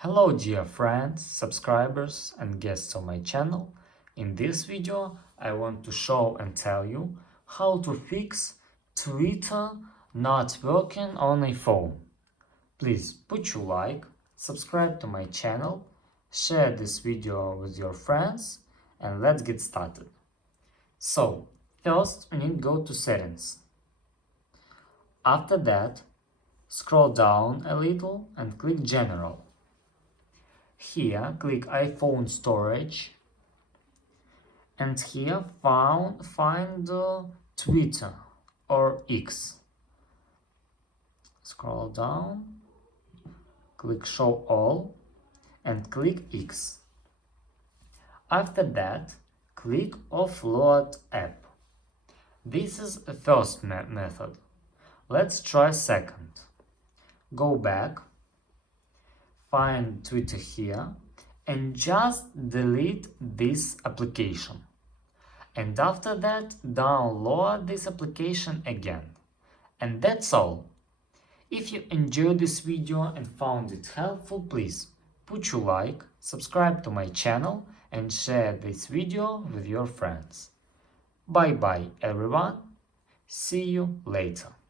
Hello dear friends, subscribers and guests of my channel. In this video I want to show and tell you how to fix Twitter not working on a phone. Please put your like, subscribe to my channel, share this video with your friends and let's get started. So first we need to go to settings. After that scroll down a little and click general. Here click iPhone storage and here find Twitter or X. Scroll down, click show all and click X. After that click offload app. This is the first method. Let's try second. Go back, find Twitter here and just delete this application. And after that, download this application again. And that's all. If you enjoyed this video and found it helpful, please put your like, subscribe to my channel and share this video with your friends. Bye bye everyone. See you later.